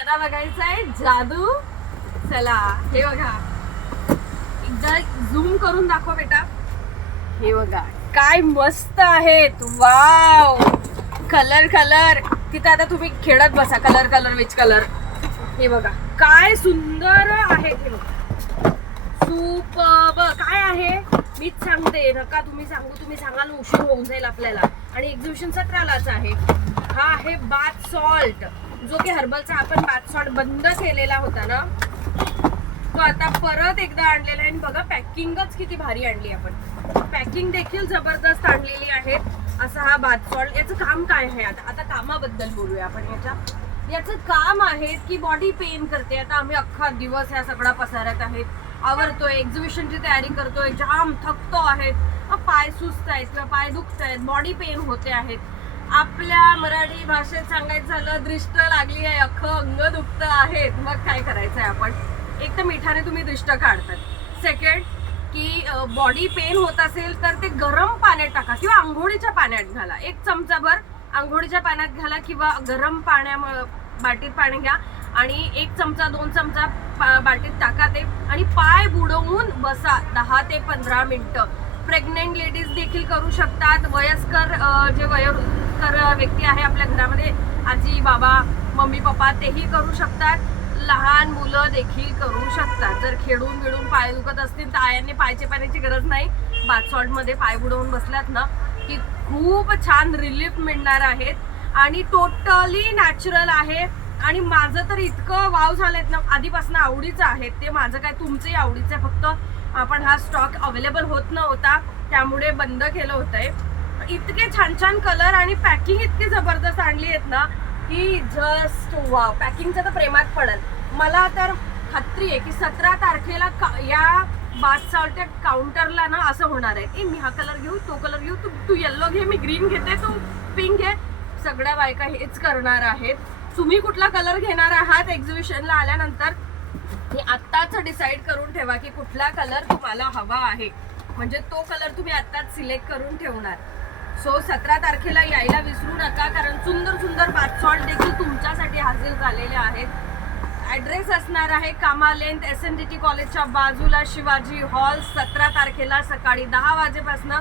आता बघायचं आहे जादू. चला हे बघा, एकदा झूम करून दाखव बेटा. हे बघा काय मस्त आहेत. Wow, colour colour. तिथे आता तुम्ही खेळत बसा. Colour colour which colour. हे बघा काय सुंदर आहे. हे बघा सुपर्ब. काय आहे मीच सांगते, नका तुम्ही सांगू. तुम्ही सांगाल उशीर होऊन जाईल आपल्याला. आणि एक्झिबिशन 17लाच आहे. हा आहे बाथ सॉल्ट, जो की हर्बलचा आपण बाथ सॉल्ट बंद केलेला होता ना, तो आता परत एकदा आणलेला आहे. आणि बघा पॅकिंगच किती भारी आणली आपण. पॅकिंग देखील जबरदस्त आणलेली आहे. असा हा बाथ सॉल्ट. याचं काम काय आहे? आता कामाबद्दल बोलूया आपण. याचं काम आहे की बॉडी पेन करते. आता आम्ही अख्खा दिवस ह्या सगळा पसारत आहेत, आवरतोय, एक्झिबिशनची तयारी करतोय, जाम थकतो आहेत, पाय सुस्त आहेत किंवा पाय दुखत आहेत, बॉडी पेन होते आहेत. आपल्या मराठी भाषेत सांगायचं झालं, दृष्ट लागली आहे, अख्खं अंग दुखत आहेत. मग काय करायचंय आपण? एक तर मिठाने तुम्ही दृष्ट काढतात. सेकंड की बॉडी पेन होत असेल तर ते गरम पाण्यात टाका किंवा आंघोळीच्या पाण्यात घाला. 1 चमचाभर आंघोळीच्या पाण्यात घाला किंवा गरम बाटीत पाणी घ्या आणि 1 चमचा 2 चमचा बाटीत टाका ते, आणि पाय बुडवून बसा 10 ते 15 मिनिटं. प्रेग्नेंट लेडीज देखील करू शकतात. वयस्कर जे वयस्कर व्यक्ती आहे आपल्या घरामध्ये, आजी बाबा मम्मी पप्पा, तेही करू शकतात. लहान मुलं देखील करू शकतात. जर खेळून बिळून पाय दुखत असतील तर आयांनी पाय चेपायची गरज नाही. बाथ सॉल्ट मध्ये पाय बुडवून बसलात ना की खूप छान रिलीफ मिळणार आहेत. आणि टोटली नॅचरल आहे. आणि माझं तर इतकं वाव झालेत ना, आधीपासून आवडीचं आहे ते. माझं काय, तुमचंही आवडीचं आहे. फक्त आपण हा स्टॉक अवेलेबल होत नव्हता त्यामुळे बंद केलं होतंय. इतके छान छान कलर आणि पॅकिंग इतकी जबरदस्त आणली आहेत ना की जस्ट वाव. पॅकिंगचं तर प्रेमात पडेल. मला तर खात्री आहे की 17 तारखेला या बाथ सॉल्टच्या काउंटरला ना असं होणार आहे, मी हा कलर घेऊ, तो कलर घेऊ, तू येल्लो घे, मी ग्रीन घेते, तू पिंक घे. सगळ्या बायका हेच करणार आहेत. तुम्ही कुठला कलर घेणार आहात एक्झिबिशनला आल्यानंतर हे आत्ताच डिसाईड करून ठेवा की कुठला कलर तुम्हाला हवा आहे. म्हणजे तो कलर तुम्ही आत्ताच सिलेक्ट करून ठेवणार. सो 17 तारखेला यायला विसरू नका, कारण सुंदर सुंदर बाथ सॉल्ट देखील तुमच्यासाठी हजर झालेले आहेत. ॲड्रेस असणार आहे कामा लेंथ SNDT कॉलेजच्या बाजूला, शिवाजी हॉल. 17 तारखेला सकाळी 10 वाजेपासून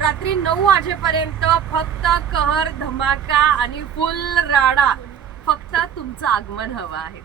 रात्री 9 वाजेपर्यंत. फक्त कहर, धमाका आणि फुल राडा. फक्त तुमचं आगमन हवं आहे.